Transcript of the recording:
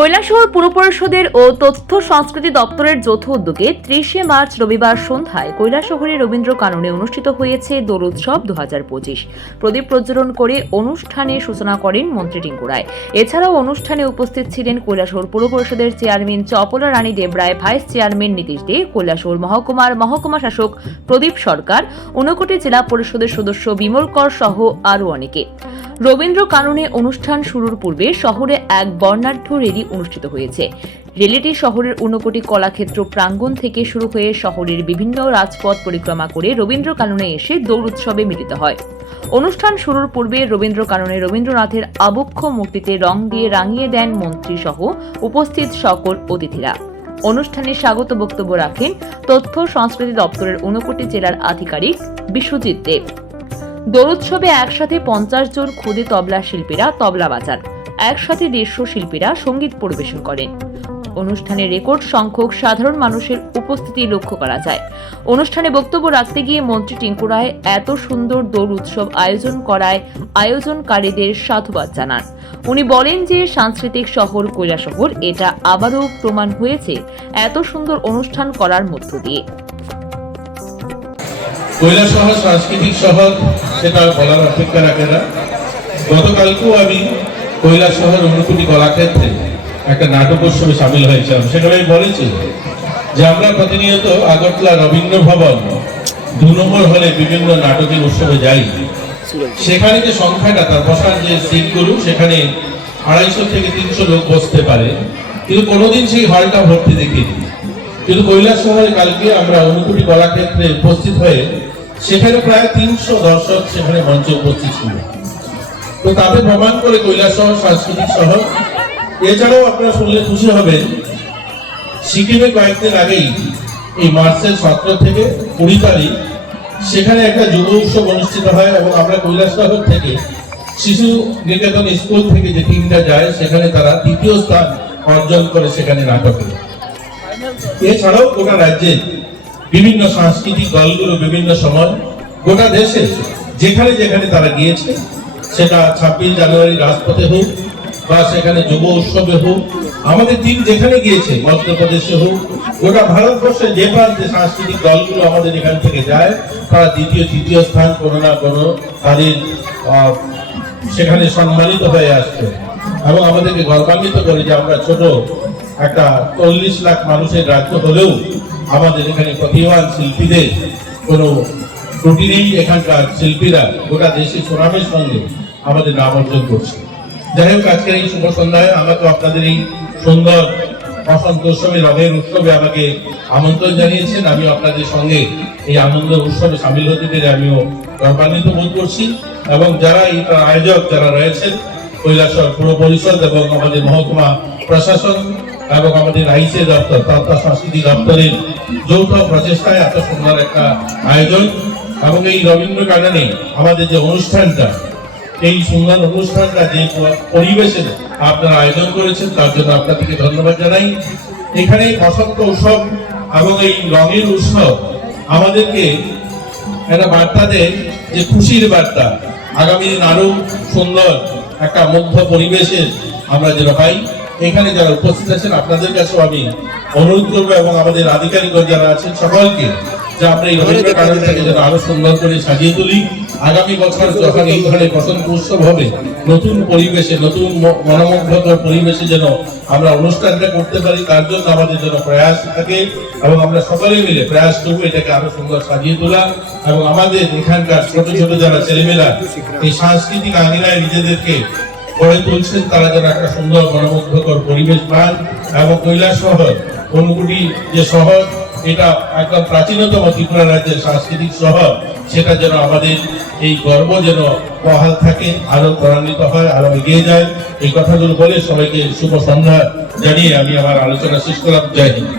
কৈলাসহর পুর পরিষদের ও তথ্য সংস্কৃতি দপ্তরের যৌথ উদ্যোগে ত্রিশে মার্চ রবিবার সন্ধ্যায় কৈলাসহরে রবীন্দ্র কাননে অনুষ্ঠিত হয়েছে দোল উৎসব দু প্রদীপ প্রজ্বলন করে অনুষ্ঠানে সূচনা করেন মন্ত্রী টিঙ্কু রায়। এছাড়াও অনুষ্ঠানে উপস্থিত ছিলেন কৈলাসহর পুর পরিষদের chairman Chapala Rani Debroy vice chairman Nitish Dey, Kailashahar মহকুমার মহকুমা শাসক প্রদীপ সরকার, ঊনকোটি জেলা পরিষদের সদস্য বিমল কর সহ আরও অনেকে। রবীন্দ্র কাননে অনুষ্ঠান শুরুর পূর্বে শহরে এক বর্ণাঢ্য রেলি অনুষ্ঠিত হয়েছে। রেলিটি শহরের ঊনকোটি কলাক্ষেত্র প্রাঙ্গণ থেকে শুরু হয়ে শহরের বিভিন্ন রাজপথ পরিক্রমা করে রবীন্দ্র কাননে এসে দৌড় উৎসবে মিলিত হয়। অনুষ্ঠান শুরুর পূর্বে রবীন্দ্র কাননে রবীন্দ্রনাথের আবক্ষ মূর্তিতে রং দিয়ে রাঙিয়ে দেন মন্ত্রী সহ উপস্থিত সকল অতিথিরা। অনুষ্ঠানে স্বাগত বক্তব্য রাখেন তথ্য সংস্কৃতি দপ্তরের ঊনকোটি জেলার আধিকারিক বিশ্বজিৎ দেব। দোলোৎসবে একসাথে পঞ্চাশ জন খুদে তবলা শিল্পীরা তবলা বাজান একসাথে দেড়শো শিল্পীরা সংগীত পরিবেশন করেন। অনুষ্ঠানে রেকর্ড সংখ্যক সাধারণ মানুষের উপস্থিতি লক্ষ্য করা যায়। অনুষ্ঠানে বক্তব্য রাখতে গিয়ে মন্ত্রী টিঙ্কু রায় এত সুন্দর দোল উৎসব আয়োজন করায় আয়োজনকারীদের সাধুবাদ জানান। উনি বলেন যে, সাংস্কৃতিক শহর কৈলাসহর, এটা আবারও প্রমাণ হয়েছে এত সুন্দর অনুষ্ঠান করার মধ্য দিয়ে। কৈলাস সাংস্কৃতিক শহর, সেটা বলার অপেক্ষা রাখে না। গতকালকেও আমি কৈলাস শহর কলাক্ষেত্রে একটা নাটক উৎসবে সামিল হয়েছিলাম। সেখানে আমি বলেছি যে আমরা প্রতিনিয়ত আগরতলা রবীন্দ্র ভবন দু নম্বর হলে বিভিন্ন নাটকের উৎসবে যাই। সেখানে যে সংখ্যাটা, তার বসার যে সিটগুলো, সেখানে আড়াইশো থেকে তিনশো লোক বসতে পারে। কিন্তু কোনোদিন সেই হলটা ভর্তি দেখিনি। কিন্তু কৈলাস শহরে কালকে আমরা অনুকূটি কলাক্ষেত্রে উপস্থিত হয়ে সেখানে প্রায় তিনশো দর্শক সেখানে মঞ্চে উপস্থিত ছিল। তো তাতে প্রমাণ করে কৈলাস শহর সাংস্কৃতিক শহর। এছাড়াও আপনারা শুনলে খুশি হবেন, সিকিমে কয়েকদিন আগেই এই মার্চের সতেরো থেকে কুড়ি তারিখ সেখানে একটা যুব উৎসব অনুষ্ঠিত হয় এবং আমরা কৈলাস শহর থেকে শিশু নিকেতন স্কুল থেকে যে টিমটা যায়, সেখানে তারা দ্বিতীয় স্থান অর্জন করে সেখানে নাটকে এছাড়াও গোটা রাজ্যে বিভিন্ন সাংস্কৃতিক দলগুলো বিভিন্ন সময় গোটা দেশে, যেখানে যেখানে তারা গিয়েছে, সেটা ছাব্বিশ জানুয়ারি রাজপথে হোক বা সেখানে যুব উৎসবে হোক, আমাদের টিম যেখানে গিয়েছে, মধ্যপ্রদেশে হোক, গোটা ভারতবর্ষে যে প্রান্তে সাংস্কৃতিক দলগুলো আমাদের এখান থেকে যায়, তারা দ্বিতীয়, তৃতীয় স্থান কোনো না কোনো তাদের সেখানে সম্মানিত হয়ে আসছে। এবং আমাদেরকে গর্বান্বিত করে যে আমরা ছোট একটা চল্লিশ লাখ মানুষের রাজ্য হলেও আমাদের এখানে প্রতিভান শিল্পীদের কোনো ত্রুটি নেই। এখানকার শিল্পীরা গোটা দেশে সুনামের সঙ্গে আমাদের নাম অর্জন করছে। যাই হোক, আজকের এই শুভ সন্ধ্যায় আমাকে আপনাদের এই সুন্দর বসন্ত উৎসবে, রঙের উৎসবে আমাকে আমন্ত্রণ জানিয়েছেন। আমি আপনাদের সঙ্গে এই আনন্দ উৎসবে সামিল হতে পেরে আমিও গর্বান্বিত বোধ করছি। এবং যারা এই আয়োজক যারা রয়েছেন, কৈলাসর পুর পরিষদ এবং আমাদের মহকুমা প্রশাসন এবং আমাদের আইসি দপ্তর, তথ্য সংস্কৃতি দপ্তরের যৌথ প্রচেষ্টায় এত সুন্দর একটা আয়োজন। এবং এই রবীন্দ্র গার্ডেনে আমাদের যে অনুষ্ঠানটা, এই সুন্দর অনুষ্ঠানটা যে পরিবেশে আপনারা আয়োজন করেছেন, তার জন্য আপনাদেরকে ধন্যবাদ জানাই। এখানে বসন্ত উৎসব এবং এই রঙের উৎসব আমাদেরকে একটা বার্তা দেয় যে খুশির বার্তা। আগামী দিন আরও সুন্দর একটা মুগ্ধ পরিবেশের আমরা যেন পাই। এখানে যারা উপস্থিত আছেন আপনাদের কাছেও আমি অনুরোধ করব এবং আমাদের আধিকারিকগণ যারা আছেন সকলকে যে আমরা এই রবীন্দ্র গার্ডেনটাকে যেন আরও সুন্দর করে সাজিয়ে তুলি। আগামী বছর যখন এই ধরনের বসন্ত উৎসব হবে নতুন পরিবেশে নতুন মনোমুগ্ধকর পরিবেশে যেন আমরা অনুষ্ঠানটা করতে পারি তার জন্য আমাদের জন্য প্রয়াস থাকে এবং আমরা সকলে মিলে প্রয়াস করব এটাকে আরও সুন্দর সাজিয়ে তোলা এবং আমাদের এখানকার ছোট ছোট যারা ছেলেমেয়েরা এই সাংস্কৃতিক আঙিনায় নিজেদেরকে গড়ে তুলছেন তারা যেন একটা সুন্দর মনোমুগ্ধকর পরিবেশ পান এবং কৈলাস শহর অনুকুটি যে শহর, এটা একদম প্রাচীনতম ত্রিপুরা রাজ্যের সাংস্কৃতিক শহর, সেটা যেন আমাদের এই গর্ব যেন বহাল থাকে, আরও ত্বরান্বিত হয়, আরও এগিয়ে যায়। এই কথাগুলো বলে সবাইকে শুভ সন্ধ্যা জানিয়ে আমি আমার আলোচনা শেষ করলাম। জয় হিন্দ।